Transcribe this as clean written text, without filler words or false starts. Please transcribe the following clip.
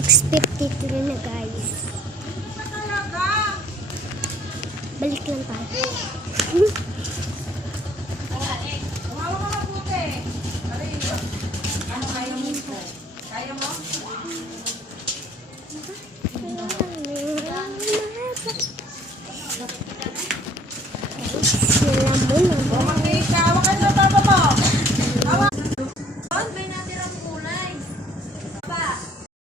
6:53 na guys. Balik lang tayo. Umawa ka mabuti. Ano kaya mo? Kaya mo?